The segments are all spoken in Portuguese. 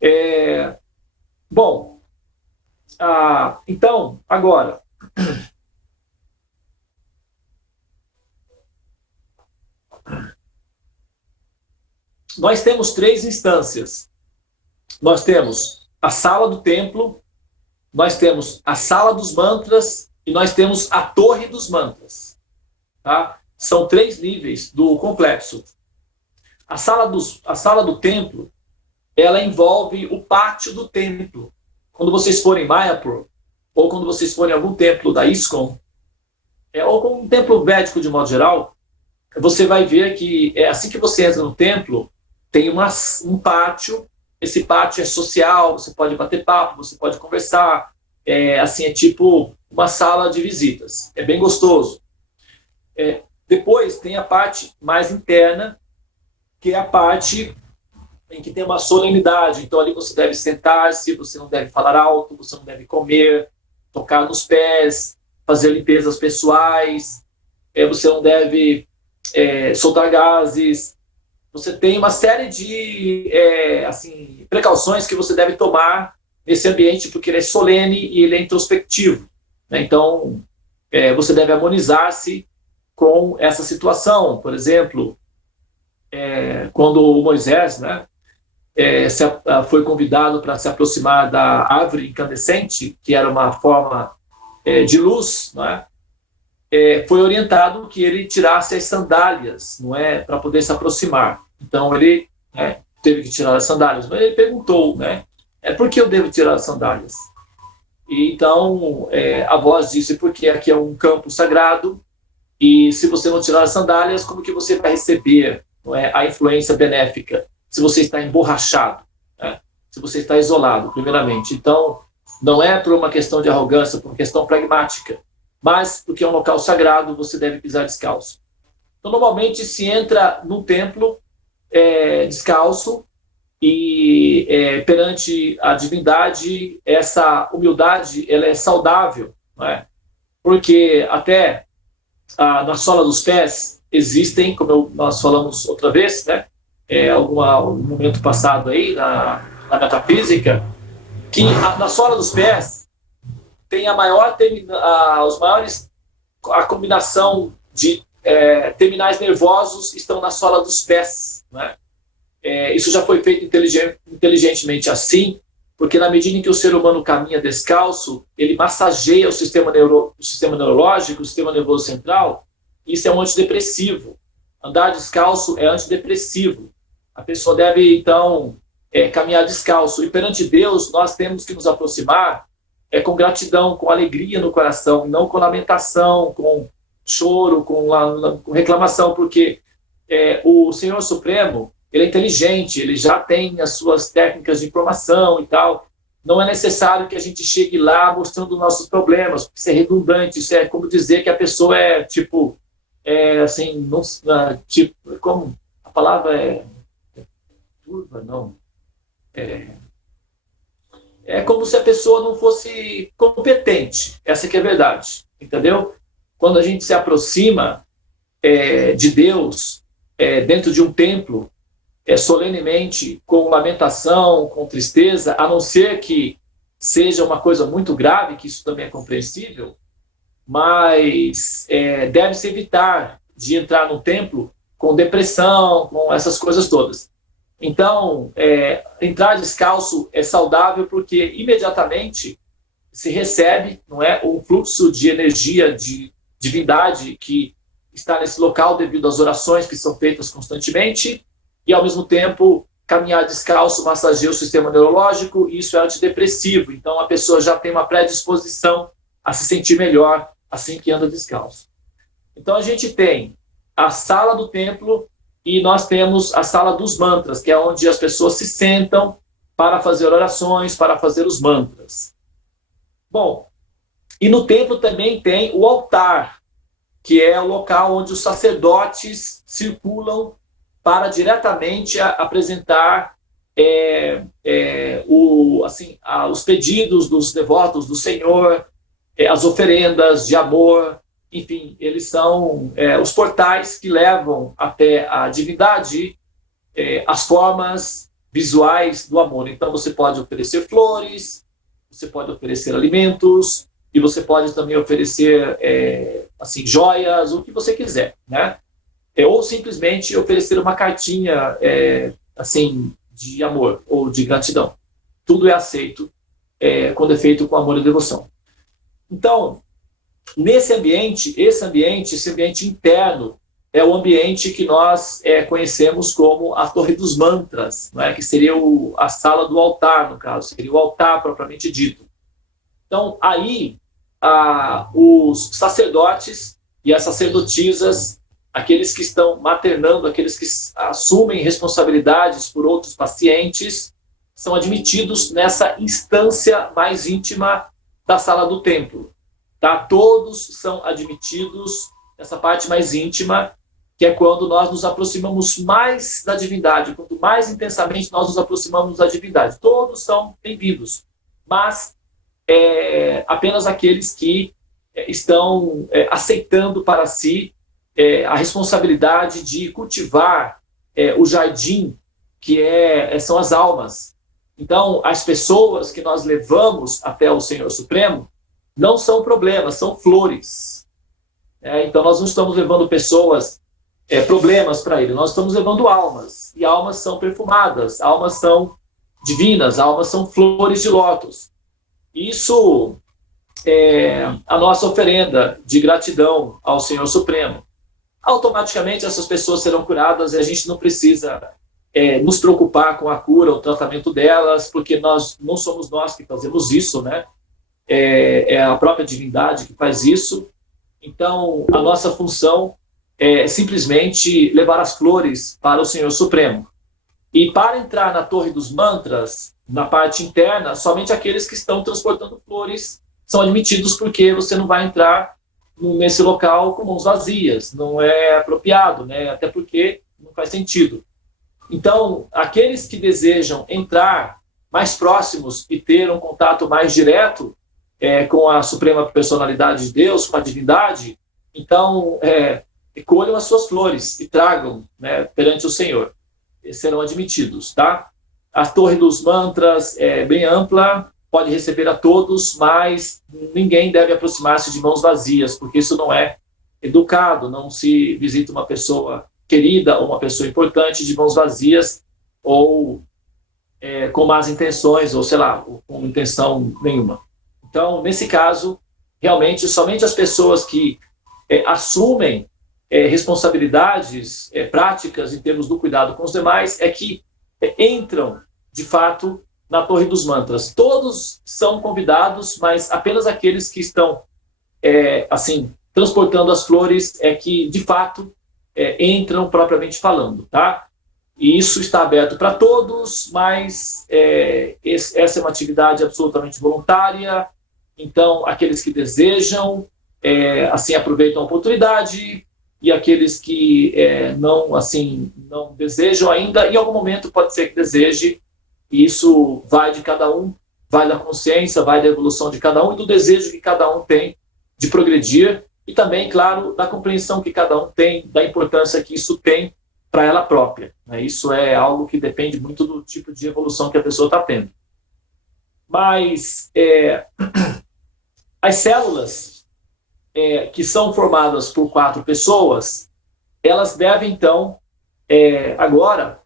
É, bom, então, agora, nós temos três instâncias. Nós temos a sala do templo, nós temos a sala dos mantras e nós temos a torre dos mantras. Tá? São três níveis do complexo. A sala do templo, ela envolve o pátio do templo. Quando vocês forem em Mayapur, ou quando vocês forem em algum templo da ISKCON, ou com um templo védico de modo geral, você vai ver que assim que você entra no templo, tem um pátio. Esse pátio é social, você pode bater papo, você pode conversar. Assim, é tipo uma sala de visitas. É bem gostoso. Depois tem a parte mais interna, que é a parte em que tem uma solenidade. Então ali você deve sentar-se, você não deve falar alto, você não deve comer, tocar nos pés, fazer limpezas pessoais, você não deve soltar gases. Você tem uma série de assim, precauções que você deve tomar nesse ambiente, porque ele é solene e ele é introspectivo. Né? Então, você deve harmonizar-se com essa situação. Por exemplo, quando o Moisés, né, foi convidado para se aproximar da árvore incandescente, que era uma forma de luz, né, foi orientado que ele tirasse as sandálias, não é, para poder se aproximar. Então ele teve que tirar as sandálias. Mas ele perguntou, né, por que eu devo tirar as sandálias? E então a voz disse, porque aqui é um campo sagrado e se você não tirar as sandálias, como que você vai receber, não é, a influência benéfica? Se você está emborrachado, né? Se você está isolado, primeiramente. Então, não é por uma questão de arrogância, por uma questão pragmática, mas porque é um local sagrado, você deve pisar descalço. Então, normalmente se entra no templo descalço e perante a divindade, essa humildade ela é saudável, não é? Porque até na sola dos pés existem, como nós falamos outra vez, né? Algum momento passado aí na metafísica, que na sola dos pés tem a combinação de terminais nervosos estão na sola dos pés, né? Isso já foi feito inteligentemente assim, porque na medida em que o ser humano caminha descalço, ele massageia o sistema neurológico, o sistema nervoso central. Isso é um antidepressivo. Andar descalço é antidepressivo. A pessoa deve, então, caminhar descalço. E perante Deus, nós temos que nos aproximar com gratidão, com alegria no coração, não com lamentação, com choro, com reclamação, porque o Senhor Supremo, ele é inteligente, ele já tem as suas técnicas de informação e tal. Não é necessário que a gente chegue lá mostrando nossos problemas, isso é redundante, isso é como dizer que a pessoa assim, não, tipo, como a palavra turva, não. É como se a pessoa não fosse competente, essa que é a verdade, entendeu? Quando a gente se aproxima de Deus dentro de um templo, solenemente, com lamentação, com tristeza, a não ser que seja uma coisa muito grave, que isso também é compreensível, mas deve-se evitar de entrar no templo com depressão, com essas coisas todas. Então, entrar descalço é saudável porque imediatamente se recebe, não é, um fluxo de energia, de divindade que está nesse local devido às orações que são feitas constantemente e, ao mesmo tempo, caminhar descalço massageia o sistema neurológico e isso é antidepressivo. Então, a pessoa já tem uma predisposição a se sentir melhor assim que anda descalço. Então, a gente tem a sala do templo e nós temos a sala dos mantras, que é onde as pessoas se sentam para fazer orações, para fazer os mantras. Bom, e no templo também tem o altar, que é o local onde os sacerdotes circulam para diretamente apresentar os pedidos dos devotos do Senhor, as oferendas de amor, enfim, eles são os portais que levam até a divindade as formas visuais do amor. Então você pode oferecer flores, você pode oferecer alimentos, e você pode também oferecer assim, joias, o que você quiser, né? Ou simplesmente oferecer uma cartinha assim, de amor ou de gratidão. Tudo é aceito quando é feito com amor e devoção. Então, esse ambiente interno, é o ambiente que nós conhecemos como a Torre dos Mantras, né? Que seria a sala do altar, no caso, seria o altar propriamente dito. Então, aí, os sacerdotes e as sacerdotisas, aqueles que estão maternando, aqueles que assumem responsabilidades por outros pacientes, são admitidos nessa instância mais íntima da sala do templo. Tá? Todos são admitidos nessa parte mais íntima, que é quando nós nos aproximamos mais da divindade, quanto mais intensamente nós nos aproximamos da divindade. Todos são bem-vindos, mas apenas aqueles que estão aceitando para si a responsabilidade de cultivar o jardim, que são as almas. Então, as pessoas que nós levamos até o Senhor Supremo não são problemas, são flores. Então, nós não estamos levando pessoas, problemas para ele, nós estamos levando almas. E almas são perfumadas, almas são divinas, almas são flores de lótus. Isso é a nossa oferenda de gratidão ao Senhor Supremo. Automaticamente essas pessoas serão curadas e a gente não precisa nos preocupar com a cura, o tratamento delas, porque não somos nós que fazemos isso, né? É a própria divindade que faz isso. Então, a nossa função é simplesmente levar as flores para o Senhor Supremo. E para entrar na Torre dos Mantras, na parte interna, somente aqueles que estão transportando flores são admitidos, porque você não vai entrar nesse local com mãos vazias, não é apropriado, né? Até porque não faz sentido. Então, aqueles que desejam entrar mais próximos e ter um contato mais direto com a Suprema Personalidade de Deus, com a divindade, então colham as suas flores e tragam, né, perante o Senhor. Serão admitidos, tá? A Torre dos Mantras é bem ampla, pode receber a todos, mas ninguém deve aproximar-se de mãos vazias, porque isso não é educado, não se visita uma pessoa querida ou uma pessoa importante de mãos vazias ou com más intenções, ou sei lá, com intenção nenhuma. Então, nesse caso, realmente, somente as pessoas que assumem responsabilidades práticas em termos do cuidado com os demais que entram, de fato, na Torre dos Mantras. Todos são convidados, mas apenas aqueles que estão assim, transportando as flores que, de fato, entram propriamente falando, tá? E isso está aberto para todos, mas essa é uma atividade absolutamente voluntária. Então, aqueles que desejam, assim, aproveitam a oportunidade, e aqueles que não desejam ainda, em algum momento pode ser que deseje. Isso vai de cada um, vai da consciência, vai da evolução de cada um e do desejo que cada um tem de progredir, e também, claro, da compreensão que cada um tem, da importância que isso tem para ela própria, né? Isso é algo que depende muito do tipo de evolução que a pessoa está tendo. Mas as células que são formadas por 4 pessoas, elas devem, então, agora,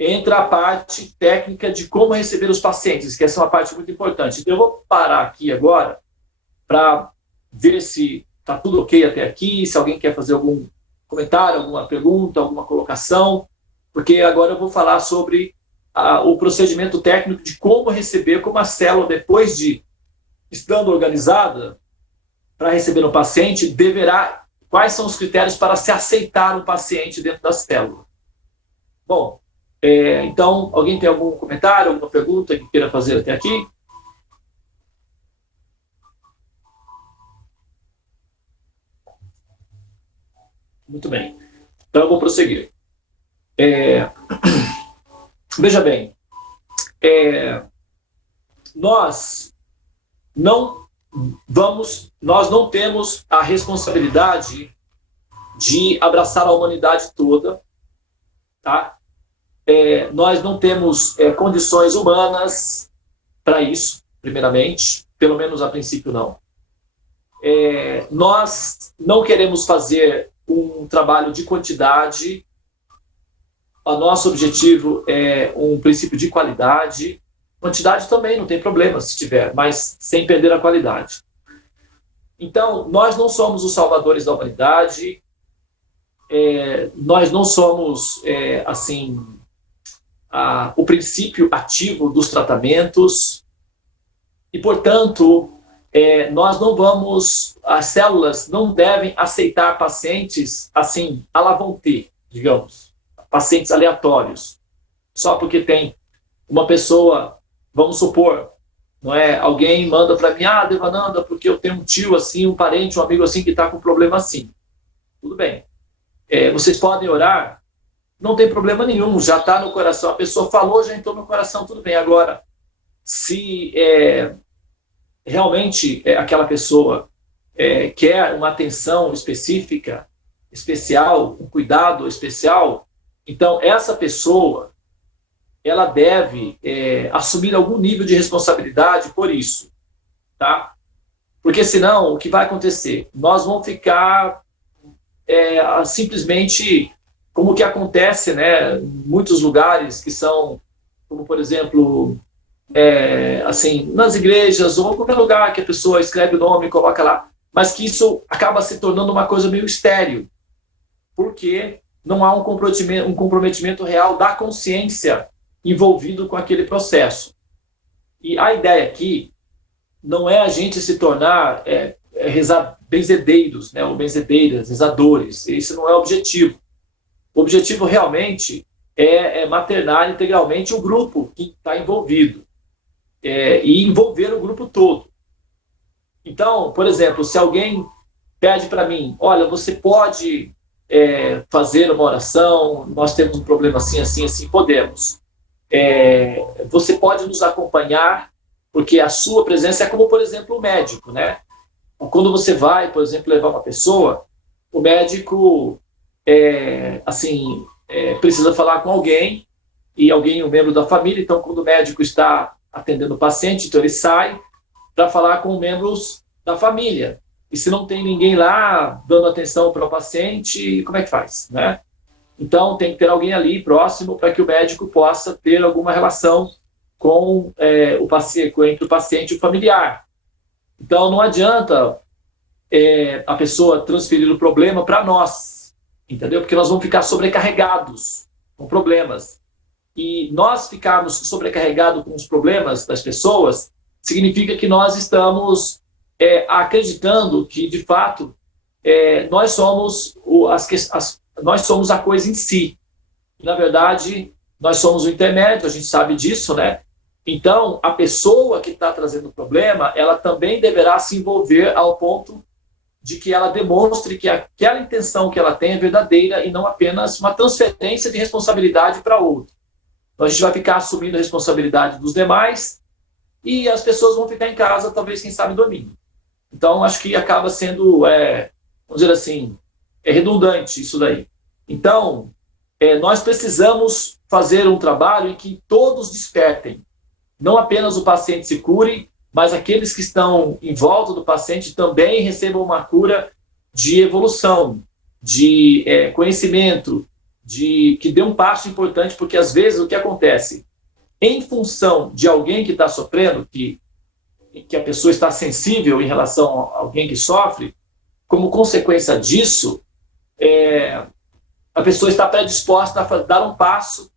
entra a parte técnica de como receber os pacientes, que essa é uma parte muito importante. Então, eu vou parar aqui agora para ver se está tudo ok até aqui, se alguém quer fazer algum comentário, alguma pergunta, alguma colocação, porque agora eu vou falar sobre o procedimento técnico de como receber, como a célula, depois de estando organizada para receber um paciente, quais são os critérios para se aceitar um paciente dentro da célula. Bom, então, alguém tem algum comentário, alguma pergunta que queira fazer até aqui? Muito bem. Então, eu vou prosseguir. Veja bem, nós não temos a responsabilidade de abraçar a humanidade toda, tá? nós não temos condições humanas para isso, primeiramente, pelo menos a princípio não. Nós não queremos fazer um trabalho de quantidade. O nosso objetivo é um princípio de qualidade. Quantidade também não tem problema se tiver, mas sem perder a qualidade. Então, nós não somos os salvadores da humanidade, nós não somos, o princípio ativo dos tratamentos, e, portanto, nós não vamos, as células não devem aceitar pacientes assim, à la volonté, digamos, pacientes aleatórios, só porque tem uma pessoa, vamos supor, não é? Alguém manda para mim, Devananda, porque eu tenho um tio assim, um parente, um amigo assim que está com um problema assim. Tudo bem. Vocês podem orar, não tem problema nenhum, já está no coração. A pessoa falou, já entrou no coração, tudo bem. Agora, se realmente aquela pessoa quer uma atenção específica, especial, um cuidado especial, então essa pessoa ela deve assumir algum nível de responsabilidade por isso, tá? Porque senão, o que vai acontecer? Nós vamos ficar simplesmente como que acontece, né, em muitos lugares que são, como por exemplo, nas igrejas ou em qualquer lugar que a pessoa escreve o nome e coloca lá, mas que isso acaba se tornando uma coisa meio estéril, porque não há um comprometimento real da consciência envolvido com aquele processo. E a ideia aqui não é a gente se tornar benzedeiros, né, ou benzedeiras, rezadores. Esse não é o objetivo. O objetivo realmente é maternar integralmente o grupo que está envolvido e envolver o grupo todo. Então, por exemplo, se alguém pede para mim, olha, você pode fazer uma oração, nós temos um problema assim, assim, assim, podemos. Você pode nos acompanhar, porque a sua presença é como, por exemplo, o médico, né? Quando você vai, por exemplo, levar uma pessoa, o médico precisa falar com alguém, e alguém, um membro da família, então quando o médico está atendendo o paciente, então ele sai para falar com membros da família. E se não tem ninguém lá dando atenção para o paciente, como é que faz, né? Então, tem que ter alguém ali próximo para que o médico possa ter alguma relação com o paciente, entre o paciente e o familiar. Então, não adianta a pessoa transferir o problema para nós, entendeu? Porque nós vamos ficar sobrecarregados com problemas. E nós ficarmos sobrecarregados com os problemas das pessoas significa que nós estamos acreditando que, de fato, nós somos nós somos a coisa em si. Na verdade, nós somos o intermédio, a gente sabe disso, né? Então, a pessoa que está trazendo o problema, ela também deverá se envolver ao ponto de que ela demonstre que aquela intenção que ela tem é verdadeira e não apenas uma transferência de responsabilidade para outro. Então, a gente vai ficar assumindo a responsabilidade dos demais e as pessoas vão ficar em casa, talvez, quem sabe, dormindo. Então, acho que acaba sendo, vamos dizer assim, redundante isso daí. Então, nós precisamos fazer um trabalho em que todos despertem. Não apenas o paciente se cure, mas aqueles que estão em volta do paciente também recebam uma cura de evolução, de conhecimento, que dê um passo importante, porque às vezes o que acontece? Em função de alguém que está sofrendo, que a pessoa está sensível em relação a alguém que sofre, como consequência disso, a pessoa está predisposta a dar um passo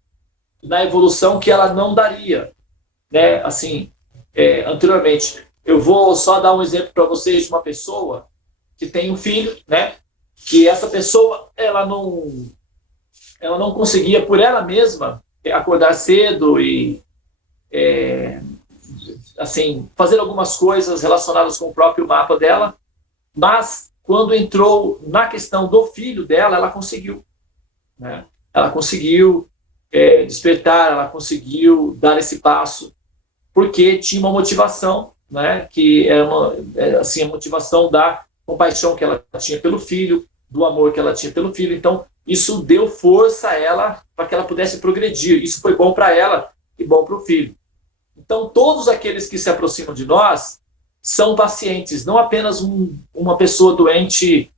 na evolução que ela não daria, né? Assim, anteriormente. Eu vou só dar um exemplo para vocês de uma pessoa que tem um filho, né? Que essa pessoa ela não conseguia por ela mesma acordar cedo e assim, fazer algumas coisas relacionadas com o próprio mapa dela, mas quando entrou na questão do filho dela, ela conseguiu, né? Ela conseguiu despertar, ela conseguiu dar esse passo, porque tinha uma motivação, né? Que era assim, a motivação da compaixão que ela tinha pelo filho, do amor que ela tinha pelo filho. Então, isso deu força a ela para que ela pudesse progredir. Isso foi bom para ela e bom para o filho. Então, todos aqueles que se aproximam de nós são pacientes, não apenas uma pessoa doente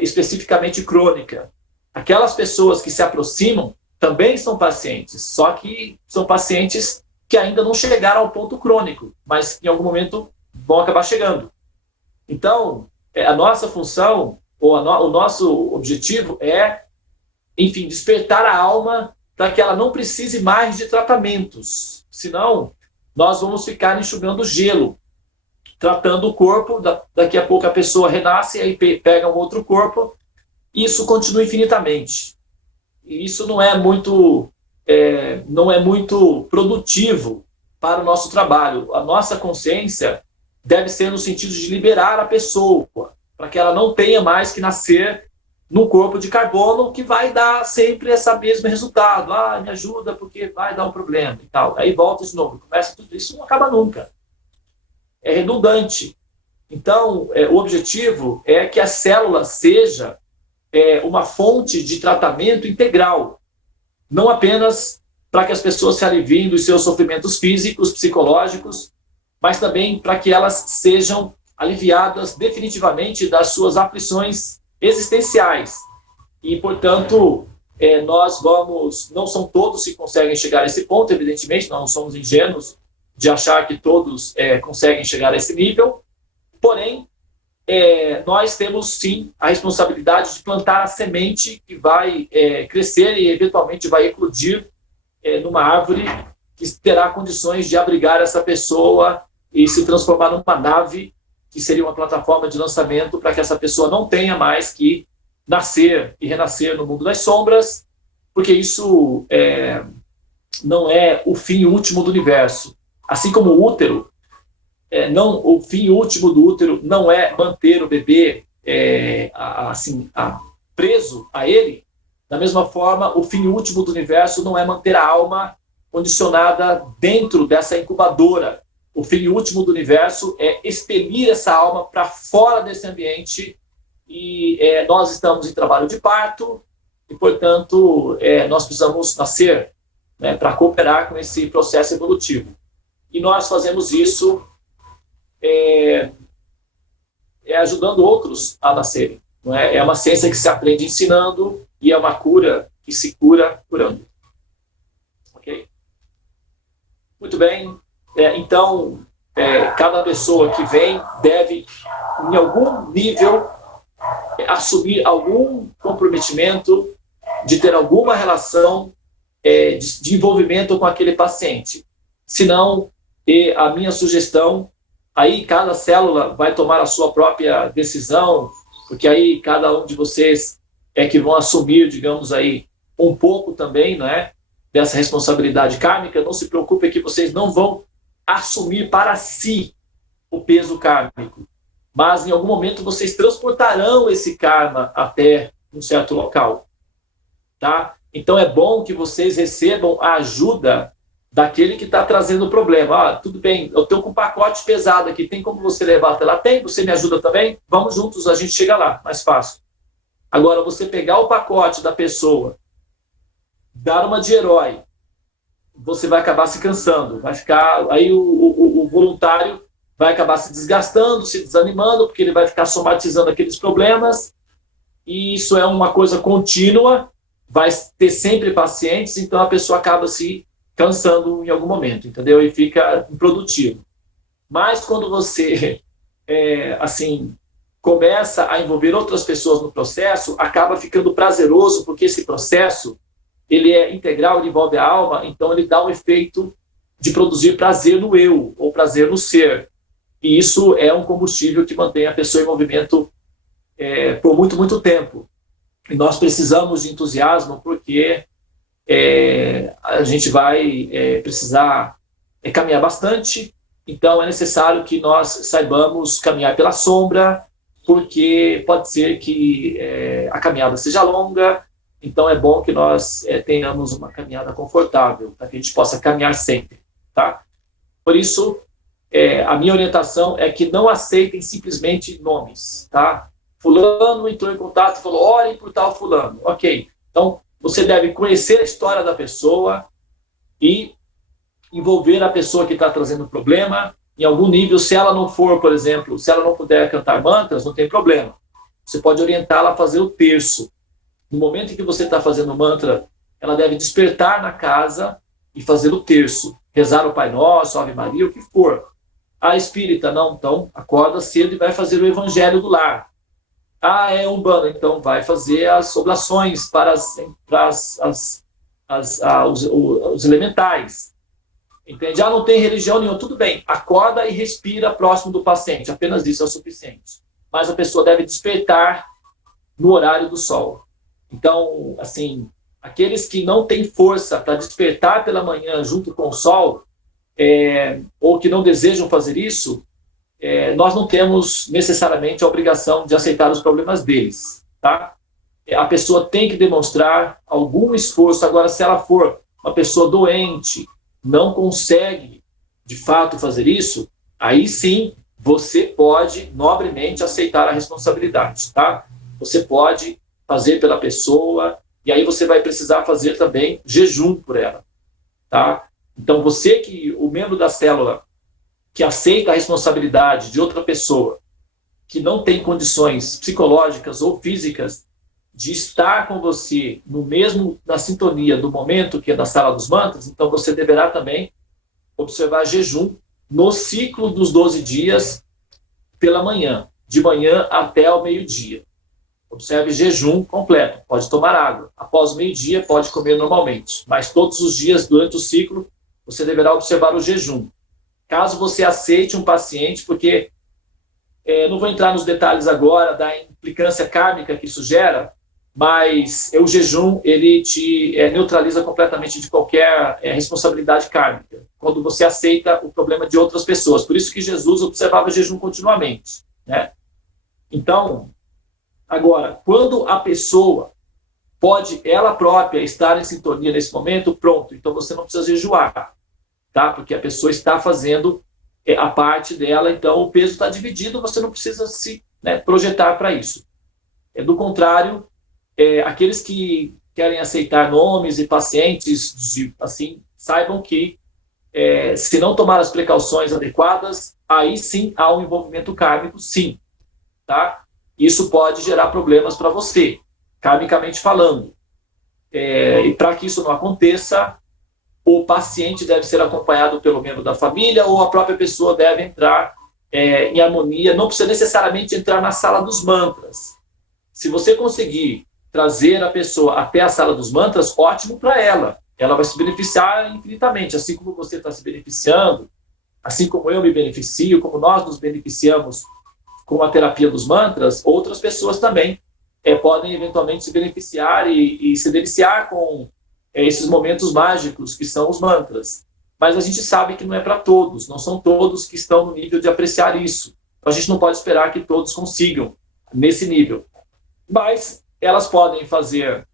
especificamente crônica. Aquelas pessoas que se aproximam também são pacientes, só que são pacientes que ainda não chegaram ao ponto crônico, mas em algum momento vão acabar chegando. Então, a nossa função, ou o nosso objetivo é, enfim, despertar a alma para que ela não precise mais de tratamentos. Senão, nós vamos ficar enxugando gelo, tratando o corpo, daqui a pouco a pessoa renasce e aí pega um outro corpo, e isso continua infinitamente. E isso não é muito produtivo para o nosso trabalho. A nossa consciência deve ser no sentido de liberar a pessoa, para que ela não tenha mais que nascer num corpo de carbono que vai dar sempre esse mesmo resultado. Me ajuda porque vai dar um problema e tal. Aí volta de novo, começa tudo isso, não acaba nunca. É redundante. Então, o objetivo é que a célula seja uma fonte de tratamento integral, não apenas para que as pessoas se aliviem dos seus sofrimentos físicos, psicológicos, mas também para que elas sejam aliviadas definitivamente das suas aflições existenciais. E, portanto, não são todos que conseguem chegar a esse ponto, evidentemente, nós não somos ingênuos de achar que todos conseguem chegar a esse nível, porém, nós temos, sim, a responsabilidade de plantar a semente que vai crescer e, eventualmente, vai eclodir numa árvore que terá condições de abrigar essa pessoa e se transformar numa nave que seria uma plataforma de lançamento para que essa pessoa não tenha mais que nascer e renascer no mundo das sombras, porque isso não é o fim último do universo. Assim como o útero, o fim último do útero não é manter o bebê preso a ele, da mesma forma, o fim último do universo não é manter a alma condicionada dentro dessa incubadora. O fim último do universo é expelir essa alma para fora desse ambiente e nós estamos em trabalho de parto e, portanto, nós precisamos nascer, né, para cooperar com esse processo evolutivo. E nós fazemos isso ajudando outros a nascerem. Não é? É uma ciência que se aprende ensinando e é uma cura que se cura curando. Ok? Muito bem. Então, cada pessoa que vem deve, em algum nível, assumir algum comprometimento de ter alguma relação de envolvimento com aquele paciente. Senão, a minha sugestão, aí cada célula vai tomar a sua própria decisão, porque aí cada um de vocês que vão assumir, digamos aí, um pouco também, né, dessa responsabilidade kármica. Não se preocupe que vocês não vão assumir para si o peso kármico, mas em algum momento vocês transportarão esse karma até um certo local, tá? Então é bom que vocês recebam a ajuda daquele que está trazendo o problema. Tudo bem, eu estou com um pacote pesado aqui, tem como você levar até lá? Tem, você me ajuda também? Vamos juntos, a gente chega lá, mais fácil. Agora, você pegar o pacote da pessoa, dar uma de herói, você vai acabar se cansando, vai ficar, aí o voluntário vai acabar se desgastando, se desanimando, porque ele vai ficar somatizando aqueles problemas, e isso é uma coisa contínua, vai ter sempre pacientes, então a pessoa acaba se cansando em algum momento, entendeu? E fica improdutivo. Mas quando você, começa a envolver outras pessoas no processo, acaba ficando prazeroso, porque esse processo, ele é integral, ele envolve a alma, então ele dá um efeito de produzir prazer no eu, ou prazer no ser. E isso é um combustível que mantém a pessoa em movimento por muito, muito tempo. E nós precisamos de entusiasmo, porque a gente vai precisar caminhar bastante, então é necessário que nós saibamos caminhar pela sombra, porque pode ser que a caminhada seja longa, então é bom que nós tenhamos uma caminhada confortável, para que a gente possa caminhar sempre, tá? Por isso, a minha orientação é que não aceitem simplesmente nomes, tá? fulano entrou em contato e falou, orem por tal fulano. Ok, então você deve conhecer a história da pessoa e envolver a pessoa que está trazendo o problema em algum nível. Se ela não for, por exemplo, se ela não puder cantar mantras, não tem problema. Você pode orientá-la a fazer o terço. No momento em que você está fazendo o mantra, ela deve despertar na casa e fazer o terço. Rezar o Pai Nosso, Ave Maria, o que for. A espírita, não, então acorda cedo e vai fazer o evangelho do lar. É umbanda, então vai fazer as oblações para os elementais. Entende? Não tem religião nenhuma, tudo bem. Acorda e respira próximo do paciente, apenas isso é o suficiente. Mas a pessoa deve despertar no horário do sol. Então, assim, aqueles que não têm força para despertar pela manhã junto com o sol, ou que não desejam fazer isso, nós não temos necessariamente a obrigação de aceitar os problemas deles, tá? A pessoa tem que demonstrar algum esforço. Agora, se ela for uma pessoa doente, não consegue de fato fazer isso, aí sim você pode nobremente aceitar a responsabilidade, tá? Você pode fazer pela pessoa, e aí você vai precisar fazer também jejum por ela, tá? Então você, o membro da célula que aceita a responsabilidade de outra pessoa que não tem condições psicológicas ou físicas de estar com você na sintonia do momento que é da sala dos mantras, então você deverá também observar jejum no ciclo dos 12 dias pela manhã, de manhã até ao meio-dia. Observe jejum completo, pode tomar água. Após o meio-dia, pode comer normalmente, mas todos os dias durante o ciclo, você deverá observar o jejum. Caso você aceite um paciente, porque não vou entrar nos detalhes agora da implicância kármica que isso gera, mas o jejum, ele te neutraliza completamente de qualquer responsabilidade kármica, quando você aceita o problema de outras pessoas. Por isso que Jesus observava jejum continuamente, né? Então, agora, quando a pessoa pode, ela própria, estar em sintonia nesse momento, pronto, então você não precisa jejuar, tá? Porque a pessoa está fazendo a parte dela, então o peso está dividido, você não precisa se projetar para isso. Do contrário, aqueles que querem aceitar nomes e pacientes, assim, saibam que se não tomar as precauções adequadas, aí sim há um envolvimento kármico, sim, tá? Isso pode gerar problemas para você, karmicamente falando. E para que isso não aconteça, o paciente deve ser acompanhado pelo membro da família ou a própria pessoa deve entrar em harmonia. Não precisa necessariamente entrar na sala dos mantras. Se você conseguir trazer a pessoa até a sala dos mantras, ótimo para ela. Ela vai se beneficiar infinitamente, assim como você está se beneficiando, assim como eu me beneficio, como nós nos beneficiamos com a terapia dos mantras, outras pessoas também podem eventualmente se beneficiar e se deliciar com esses momentos mágicos que são os mantras. Mas a gente sabe que não é para todos, não são todos que estão no nível de apreciar isso. Então a gente não pode esperar que todos consigam nesse nível. Mas elas podem fazer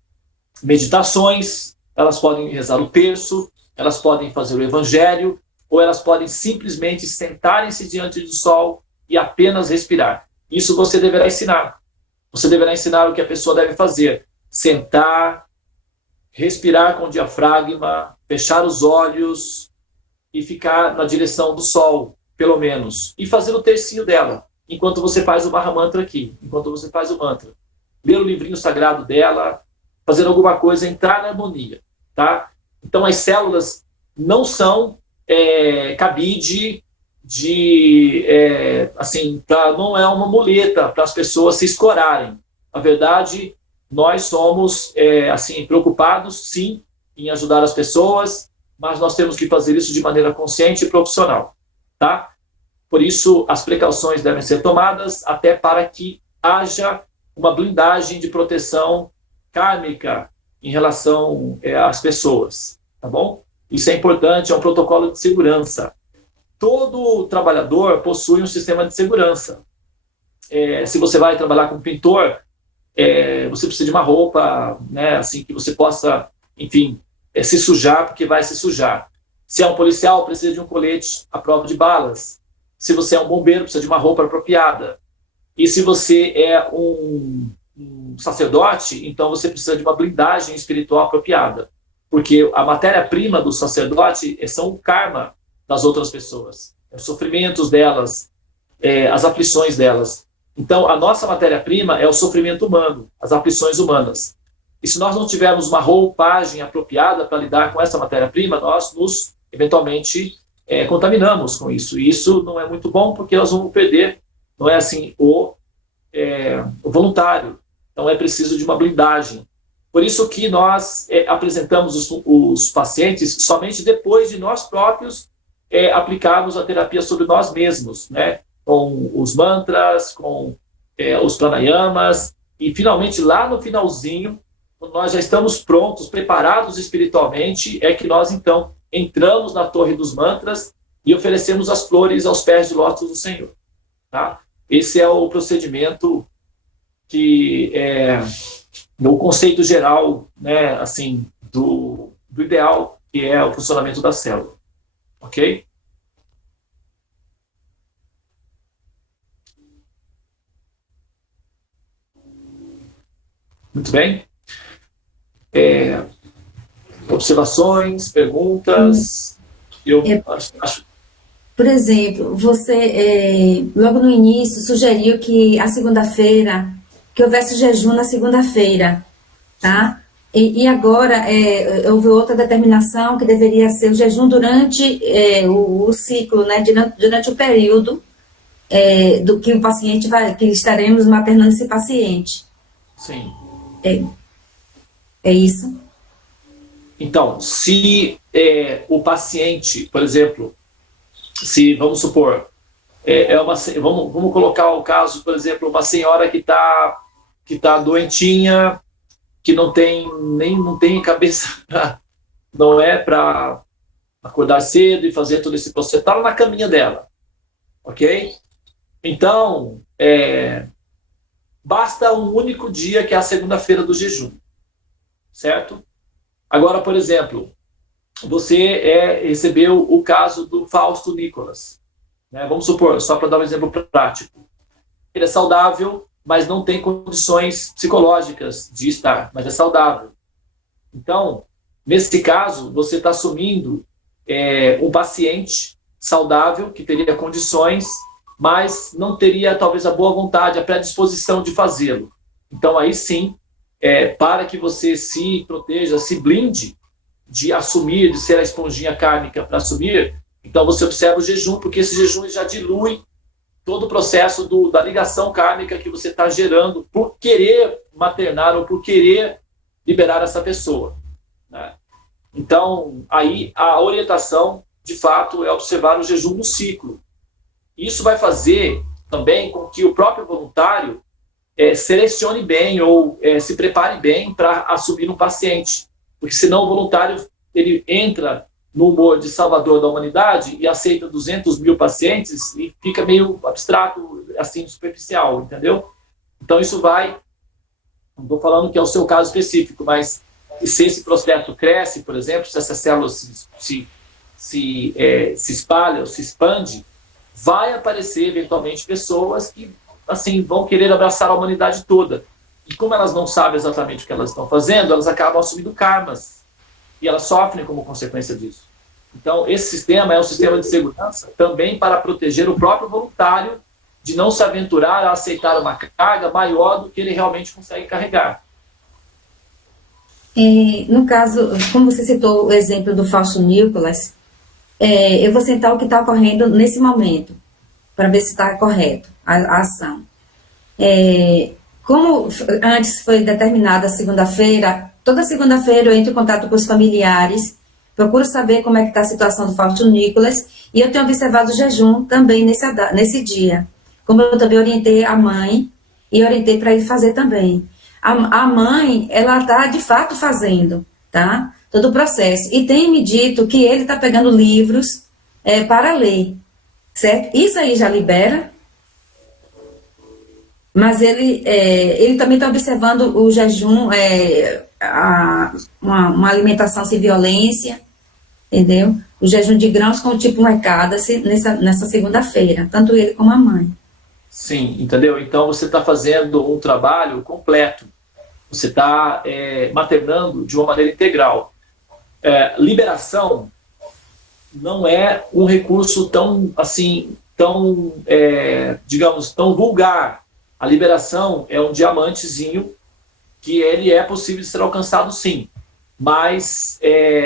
meditações, elas podem rezar o terço, elas podem fazer o evangelho, ou elas podem simplesmente sentarem-se diante do sol e apenas respirar. Isso você deverá ensinar. Você deverá ensinar o que a pessoa deve fazer. Sentar, respirar com o diafragma, fechar os olhos e ficar na direção do sol, pelo menos. E fazer o tercinho dela, enquanto você faz o Mahamantra aqui, enquanto você faz o mantra. Ler o livrinho sagrado dela, fazer alguma coisa, entrar na harmonia, tá? Então as células não são cabide assim, não é uma muleta para as pessoas se escorarem. Na verdade, nós somos assim, preocupados, sim, em ajudar as pessoas, mas nós temos que fazer isso de maneira consciente e profissional, tá? Por isso, as precauções devem ser tomadas até para que haja uma blindagem de proteção kármica em relação às pessoas, tá bom? Isso é importante, é um protocolo de segurança. Todo trabalhador possui um sistema de segurança. Se você vai trabalhar como pintor, você precisa de uma roupa, né, assim, que você possa, enfim, se sujar, porque vai se sujar. Se é um policial, precisa de um colete à prova de balas. Se você é um bombeiro, precisa de uma roupa apropriada. E se você é um sacerdote, então você precisa de uma blindagem espiritual apropriada. Porque a matéria-prima do sacerdote são o karma das outras pessoas, os sofrimentos delas, as aflições delas. Então, a nossa matéria-prima é o sofrimento humano, as aflições humanas. E se nós não tivermos uma roupagem apropriada para lidar com essa matéria-prima, nós nos, eventualmente, contaminamos com isso. E isso não é muito bom, porque nós vamos perder, não é assim, o voluntário. Então, é preciso de uma blindagem. Por isso que nós apresentamos os pacientes somente depois de nós próprios aplicarmos a terapia sobre nós mesmos, né? Com os mantras, com os pranayamas, e finalmente, lá no finalzinho, quando nós já estamos prontos, preparados espiritualmente, é que nós, então, entramos na torre dos mantras e oferecemos as flores aos pés de lótus do Senhor. Tá? Esse é o procedimento que no conceito geral, né, assim, do ideal, que é o funcionamento da célula. Ok? Muito bem. Observações, perguntas? Eu acho... Por exemplo, você, logo no início, sugeriu que a segunda-feira, que houvesse jejum na segunda-feira, tá? E agora houve outra determinação que deveria ser o jejum durante o ciclo, né? Durante o período do que o paciente que estaremos maternando esse paciente. Sim. É isso? Então, se o paciente, por exemplo, se, vamos supor, vamos colocar o caso, por exemplo, uma senhora que tá doentinha, que não tem cabeça, não é para acordar cedo e fazer todo esse processo, está na caminha dela, ok? Então, basta um único dia, que é a segunda-feira do jejum, certo? Agora, por exemplo, você recebeu o caso do Fausto Nicolas, né? Vamos supor, só para dar um exemplo prático. Ele é saudável, mas não tem condições psicológicas de estar, mas é saudável. Então, nesse caso, você está assumindo um paciente saudável, que teria condições, mas não teria talvez a boa vontade, a predisposição de fazê-lo. Então, aí sim, para que você se proteja, se blinde de assumir, de ser a esponjinha kármica para assumir, então você observa o jejum, porque esse jejum já dilui todo o processo da ligação kármica que você está gerando por querer maternar ou por querer liberar essa pessoa, né? Então, aí a orientação, de fato, é observar o jejum no ciclo. Isso vai fazer também com que o próprio voluntário selecione bem ou se prepare bem para assumir um paciente. Porque senão o voluntário ele entra no humor de salvador da humanidade e aceita 200 mil pacientes e fica meio abstrato, assim, superficial, entendeu? Então isso vai, não estou falando que é o seu caso específico, mas se esse processo cresce, por exemplo, se essa célula se espalha ou se expande, vai aparecer eventualmente pessoas que assim vão querer abraçar a humanidade toda. E como elas não sabem exatamente o que elas estão fazendo, elas acabam assumindo karmas. E elas sofrem como consequência disso. Então, esse sistema é um sistema de segurança também para proteger o próprio voluntário de não se aventurar a aceitar uma carga maior do que ele realmente consegue carregar. No caso, como você citou o exemplo do Fausto Nicolas, eu vou sentar o que está ocorrendo nesse momento, para ver se está correto a ação. Como antes foi determinada a segunda-feira, toda segunda-feira eu entro em contato com os familiares, procuro saber como é que está a situação do Fausto Nicolas, e eu tenho observado o jejum também nesse dia. Como eu também orientei a mãe, e orientei para ele fazer também. A mãe, ela está de fato fazendo, tá? Todo o processo. E tem me dito que ele está pegando livros para ler, certo? Isso aí já libera. Mas ele também está observando o jejum, uma alimentação sem violência, entendeu? O jejum de grãos com o tipo Ekadasi nessa segunda-feira, tanto ele como a mãe. Sim, entendeu? Então você está fazendo um trabalho completo. Você está maternando de uma maneira integral. Liberação não é um recurso tão, assim, tão, digamos, tão vulgar. A liberação é um diamantezinho que ele é possível de ser alcançado, sim. Mas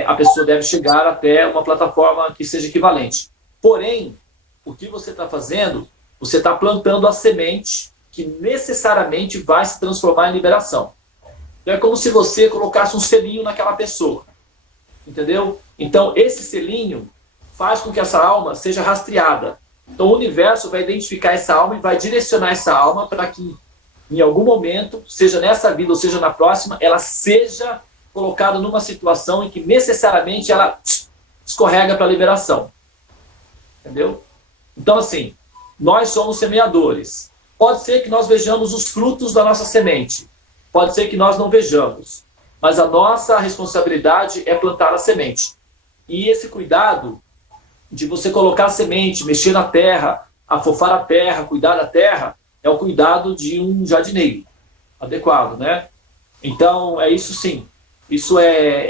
a pessoa deve chegar até uma plataforma que seja equivalente. Porém, o que você está fazendo, você está plantando a semente que necessariamente vai se transformar em liberação. Então, é como se você colocasse um selinho naquela pessoa. Entendeu? Então, esse selinho faz com que essa alma seja rastreada. Então, o universo vai identificar essa alma e vai direcionar essa alma para que, em algum momento, seja nessa vida ou seja na próxima, ela seja colocada numa situação em que necessariamente ela escorrega para a liberação. Entendeu? Então, assim, nós somos semeadores. Pode ser que nós vejamos os frutos da nossa semente. Pode ser que nós não vejamos. Mas a nossa responsabilidade é plantar a semente. E esse cuidado de você colocar a semente, mexer na terra, afofar a terra, cuidar da terra, é o cuidado de um jardineiro adequado, né? Então, é isso sim. Isso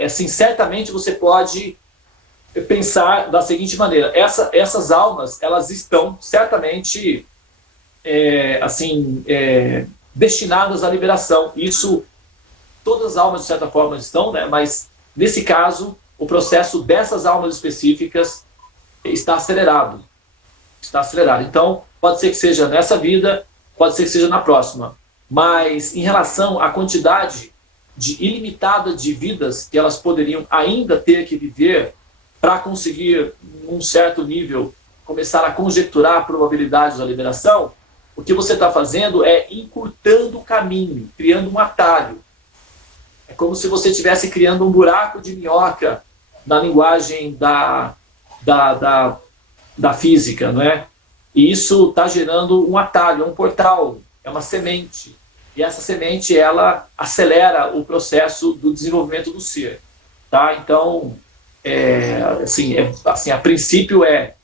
assim, certamente você pode pensar da seguinte maneira. Essas almas, elas estão certamente destinadas à liberação. Isso, todas as almas, de certa forma, estão, né? Mas, nesse caso, o processo dessas almas específicas está acelerado. Está acelerado. Então, pode ser que seja nessa vida, pode ser que seja na próxima. Mas, em relação à quantidade ilimitada de vidas que elas poderiam ainda ter que viver para conseguir, num certo nível, começar a conjecturar probabilidades da liberação, o que você está fazendo é encurtando o caminho, criando um atalho. É como se você estivesse criando um buraco de minhoca na linguagem da física, não é? E isso está gerando um atalho, um portal, é uma semente. E essa semente, ela acelera o processo do desenvolvimento do ser. Tá? Então, a princípio é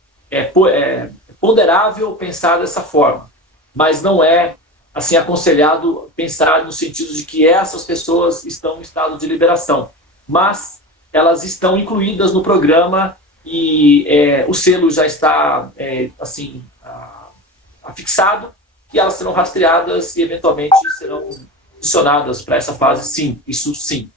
ponderável pensar dessa forma, mas não é assim aconselhado pensar no sentido de que essas pessoas estão em estado de liberação. Mas elas estão incluídas no programa e o selo já está afixado e elas serão rastreadas e eventualmente serão adicionadas para essa fase, sim, isso sim.